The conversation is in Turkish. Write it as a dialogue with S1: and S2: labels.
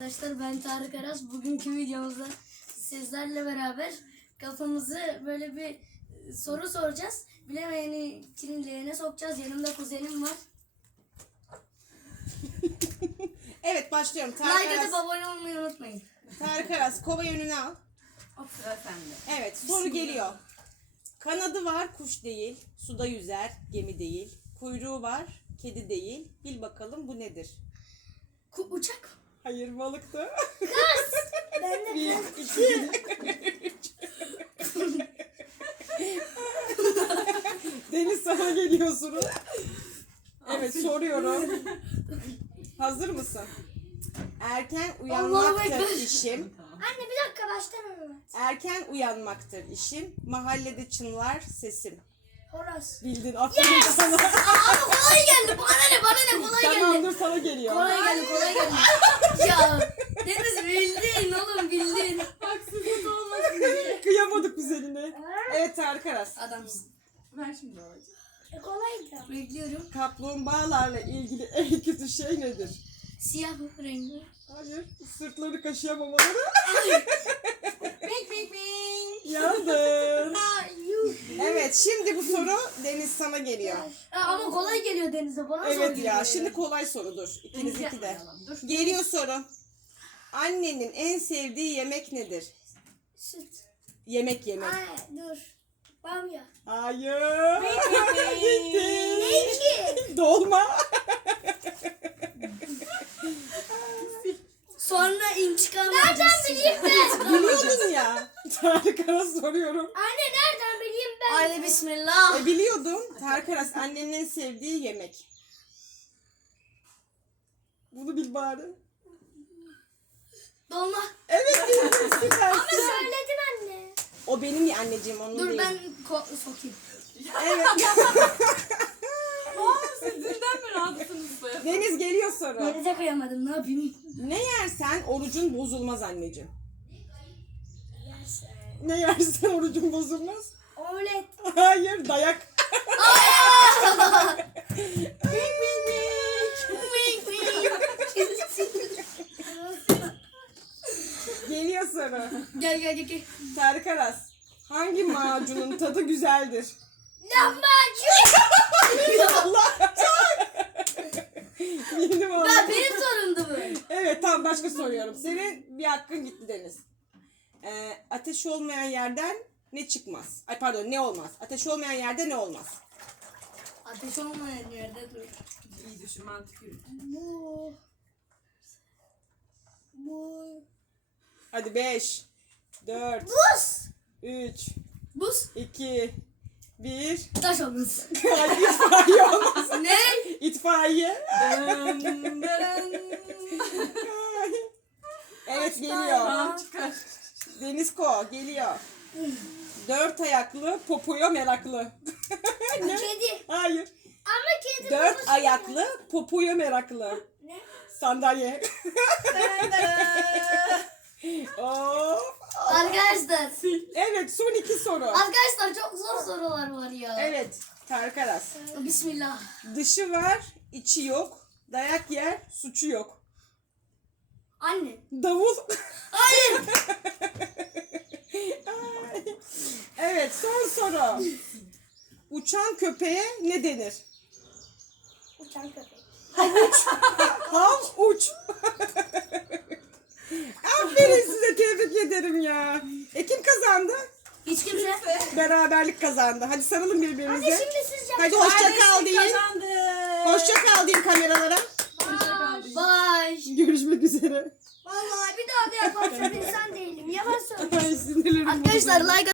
S1: Arkadaşlar ben Tarık Aras. Bugünkü videomuzda sizlerle beraber kafamızı böyle bir soru soracağız. Bilemeyeni kimliğine sokacağız. Yanımda kuzenim var.
S2: Evet başlıyorum. Tarık
S1: Like atıp
S2: Aras,
S1: abone olmayı unutmayın.
S2: Tarık Aras kovayı önüne al.
S3: Efendim.
S2: Evet soru geliyor. Kanadı var kuş değil. Suda yüzer gemi değil. Kuyruğu var kedi değil. Bil bakalım bu nedir?
S1: Ku- uçak.
S2: Hayır balıktı.
S1: Ben de
S2: Bir, iki, üç. Deniz sana geliyor soru. Evet soruyorum. Hazır mısın? Erken uyanmaktır işim.
S1: Anne bir dakika baştan
S2: Erken uyanmaktır işim. Mahallede çınlar sesim.
S1: Horas.
S2: Bildin aferin sana.
S1: Ama kolay geldi. Bana ne bana ne kolay geldi.
S2: Sana geliyor.
S1: Kolay geldi kolay geldi. ya Deniz bildin oğlum bildin.
S3: Haksızlık olmasın diye.
S2: Kıyamadık biz eline. Evet Tarık Aras.
S1: Adamsın.
S3: Ver şimdi babacığım.
S1: E kolaydı. Bekliyorum.
S2: Kaplumbağalarla ilgili en kötü şey nedir?
S1: Siyah rengi.
S2: Hayır. Sırtları kaşıyamamaları.
S3: Bing bing bing.
S2: Yandın. Evet şimdi bu soru Deniz sana geliyor.
S1: Ama kolay geliyor Deniz'e bana zor
S2: Evet
S1: geliyor
S2: ya şimdi kolay sorudur. İkinizinki de.
S3: Dur.
S2: Geliyor soru. Annenin en sevdiği yemek nedir?
S1: Süt.
S2: Yemek yemek.
S1: Ay dur. Bamya.
S2: Hayır. Gitti.
S1: Ne ki?
S2: Dolma.
S1: Sonra intikam Nereden bileyim ben?
S2: Biliyordun ya. Tarık Aras soruyorum.
S1: Anne? Haydi bismillah.
S2: E biliyordum. Tarık Aras annenin en sevdiği yemek. Bunu bil bari.
S1: Dolma.
S2: Evet bildin süpersin.
S1: Söyledin anne.
S2: O benim ya anneciğim onun
S1: Dur
S2: değil.
S1: ben ko- sokayım.
S2: Evet.
S3: Siz dünden mi rahatsınız be?
S2: Deniz geliyor soru.
S1: Denize kıyamadım ne yapayım?
S2: Ne yersen orucun bozulmaz anneciğim. Ne yersen orucun bozulmaz.
S1: Omlet.
S2: Hayır dayak.
S1: Mik mik.
S2: Geliyor soru.
S1: gel gel gel. gel.
S2: Tarık Aras. Hangi macunun tadı güzeldir?
S1: Lahmacun.
S2: Allah. Yedim
S1: Ben
S2: onu.
S1: benim sorumdu bu.
S2: Evet tamam başka soruyorum. Senin bir hakkın gitti Deniz. Ee, ateş olmayan yerden ne çıkmaz? Ay pardon ne olmaz? Ateş olmayan yerde ne olmaz?
S1: Ateş olmayan yerde dur.
S3: İyi düşün mantık yürüt.
S1: Bu. Bu.
S2: Hadi 5, 4,
S1: Buz.
S2: 3,
S1: Buz.
S2: 2, 1.
S1: Taş olmaz.
S2: Hadi itfaiye olmaz.
S1: ne?
S2: İtfaiye. Evet geliyor.
S3: Tamam çıkar.
S2: Deniz Ko geliyor. Dört ayaklı, popoya meraklı. ne?
S1: Kedi.
S2: Hayır.
S1: Ama kedi.
S2: Dört ayaklı, popoya meraklı.
S1: Ne?
S2: Sandalye. Of.
S1: Arkadaşlar.
S2: Evet son iki soru.
S1: Arkadaşlar çok zor sorular var ya.
S2: Evet. Tarık Aras.
S1: Bismillah.
S2: Dışı var, içi yok. Dayak yer, suçu yok.
S1: Anne.
S2: Davul.
S1: Hayır.
S2: Evet son soru. Uçan köpeğe ne denir?
S1: Uçan köpek.
S2: Hav uç. Aferin size tebrik ederim ya. E kim kazandı?
S1: Hiç kimse.
S2: Beraberlik kazandı. Hadi sarılın birbirinize.
S1: Şimdi siz
S2: Hadi hoşça kal deyin.
S3: kazandı.
S2: Hoşça kal deyin kameralara.
S1: Bye.
S2: Görüşmek üzere.
S1: Vallahi bir daha da yaparsam insan değilim. Yavaş söyle.
S2: Ay sinirlerim bozuldu.
S1: like